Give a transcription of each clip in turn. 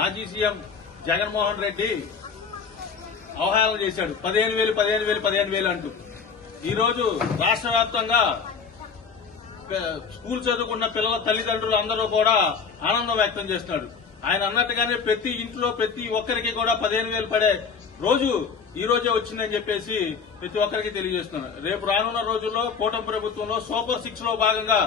మాజీ సీఎం జగన్మోహన్ రెడ్డి అవహేళన చేశాడు. 15,000 అంటూ ఈ రోజు రాష్ట్ర వ్యాప్తంగా స్కూల్ చదువుకున్న పిల్లల తల్లిదండ్రులు అందరూ కూడా ఆనందం వ్యక్తం చేస్తున్నాడు. ఆయన అన్నట్టుగానే ప్రతి ఇంట్లో ప్రతి ఒక్కరికి కూడా 15,000 పడే రోజు ఈ రోజే వచ్చిందని చెప్పేసి ప్రతి ఒక్కరికి తెలియజేస్తున్నారు. రేపు రానున్న రోజుల్లో కూటమి ప్రభుత్వంలో సూపర్ 6 లో భాగంగా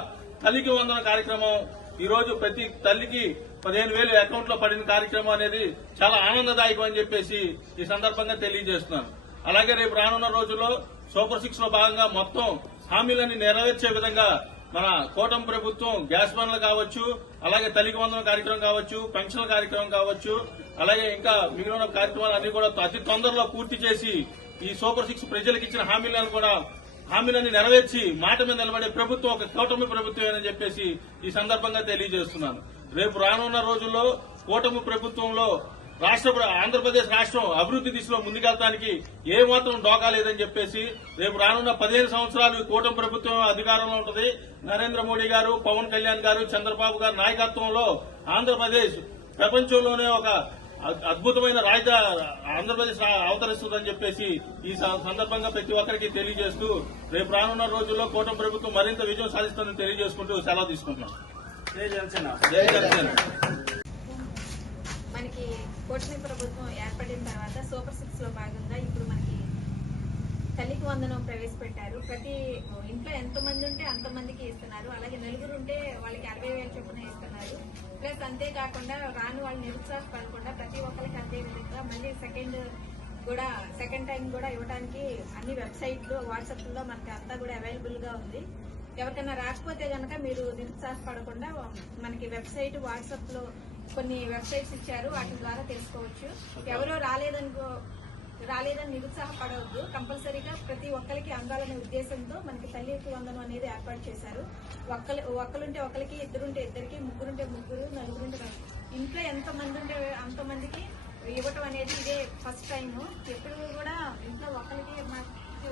తల్లికి వందన కార్యక్రమం ఈ రోజు ప్రతి తల్లికి 15,000 అకౌంట్ లో పడిన కార్యక్రమం అనేది చాలా ఆనందదాయకం అని చెప్పేసి ఈ సందర్భంగా తెలియజేస్తున్నాను. అలాగే రేపు రానున్న రోజుల్లో సూపర్ 6 లో భాగంగా మొత్తం హామీలన్నీ నెరవేర్చే విధంగా మన కూటమి ప్రభుత్వం గ్యాస్ బండ్లు కావచ్చు, అలాగే తల్లికి వందన కార్యక్రమం కావచ్చు, పెన్షన్ల కార్యక్రమం కావచ్చు, అలాగే ఇంకా మిగిలిన కార్యక్రమాలన్నీ కూడా అతి తొందరలో పూర్తి చేసి ఈ సూపర్ 6 ప్రజలకు ఇచ్చిన హామీలన్నీ నెరవేర్చి మాట మీద నిలబడే ప్రభుత్వం ఒక కూటమి ప్రభుత్వమేనని చెప్పేసి ఈ సందర్భంగా తెలియజేస్తున్నాను. రేపు రానున్న రోజుల్లో కూటమి ప్రభుత్వంలో ఆంధ్రప్రదేశ్ రాష్ట్రం అభివృద్ది దిశలో ముందుకెళ్తానికి ఏమాత్రం డోకా లేదని చెప్పేసి రేపు రానున్న 15 సంవత్సరాలు కూటమి ప్రభుత్వం అధికారంలో ఉంటుంది. నరేంద్ర మోడీ గారు, పవన్ కళ్యాణ్ గారు, చంద్రబాబు గారి నాయకత్వంలో ఆంధ్రప్రదేశ్ ప్రపంచంలోనే ఒక అద్భుతమైన ఆంధ్రప్రదేశ్ అవతరిస్తుందని చెప్పేసి ఈ సందర్భంగా ప్రతి ఒక్కరికి తెలియజేస్తూ రేపు రానున్న రోజుల్లో కూటమి ప్రభుత్వం మరింత విజయం సాధిస్తుందని తెలియజేసుకుంటూ సెలవు తీసుకుంటున్నాం. జై జనసేన. మనకి కూటమి ప్రభుత్వం ఏర్పడిన తర్వాత సూపర్ 6 లో భాగంగా ఇప్పుడు మనకి తల్లికి వందనం ప్రవేశపెట్టారు. ప్రతి ఇంట్లో ఎంతమంది ఉంటే అంతమందికి ఇస్తున్నారు. అలాగే నలుగురు ఉంటే వాళ్ళకి 60,000 చొప్పున ఇస్తున్నారు. ప్లస్ అంతేకాకుండా రాని వాళ్ళు నిరుత్సాహపడకుండా ప్రతి ఒక్కరికి అంతే విధంగా మళ్ళీ సెకండ్ టైం కూడా ఇవ్వడానికి అన్ని వెబ్సైట్లు, వాట్సాప్లో మనకి అంతా కూడా అవైలబుల్ గా ఉంది. ఎవరికైనా రాకపోతే గనక మీరు నిరుత్సాహపడకుండా మనకి వెబ్సైట్, వాట్సాప్ లో కొన్ని వెబ్సైట్స్ ఇచ్చారు, వాటి ద్వారా తెలుసుకోవచ్చు. ఎవరో రాలేదని నిరుత్సాహపడవద్దు. కంపల్సరీగా ప్రతి ఒక్కరికి అందాలనే ఉద్దేశంతో మనకి తల్లికి వందనం అనేది ఏర్పాటు చేశారు. ఒక్కలుంటే ఒకరికి, ఇద్దరుంటే ఇద్దరికి, ముగ్గురుంటే ముగ్గురు, నలుగురుంటే ఇంట్లో ఎంతమంది ఉంటే అంతమందికి ఇవ్వటం అనేది ఇదే ఫస్ట్ టైం. ఎప్పుడు కూడా ఇంట్లో ఒకరికి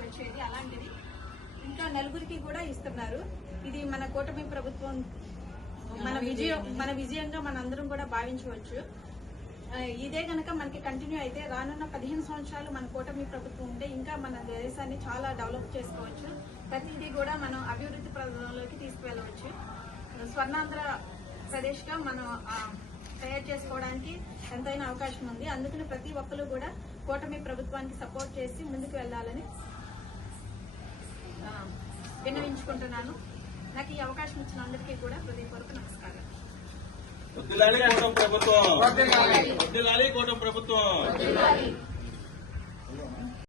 వచ్చేది, అలాంటిది ఇంట్లో నలుగురికి కూడా ఇస్తున్నారు. ఇది మన కూటమి ప్రభుత్వం మన విజయంగా మనందరం కూడా భావించవచ్చు. ఇదే గనక మనకి కంటిన్యూ అయితే రానున్న 15 సంవత్సరాలు మన కూటమి ప్రభుత్వం ఉంటే ఇంకా మన దేశాన్ని చాలా డెవలప్ చేసుకోవచ్చు. ప్రతిదీ కూడా మనం అభివృద్ధి ప్రదంలోకి తీసుకువెళ్ళవచ్చు. స్వర్ణాంధ్ర ప్రదేశ్ గా మనం తయారు చేసుకోవడానికి ఎంతైనా అవకాశం ఉంది. అందుకని ప్రతి ఒక్కరు కూడా కూటమి ప్రభుత్వానికి సపోర్ట్ చేసి ముందుకు వెళ్లాలని విన్నవించుకుంటున్నాను. నాకు ఈ అవకాశం ఇచ్చిన అందరికీ కూడా హృదయపూర్వక నమస్కారం. వద్దులాలి కూటమి ప్రభుత్వం.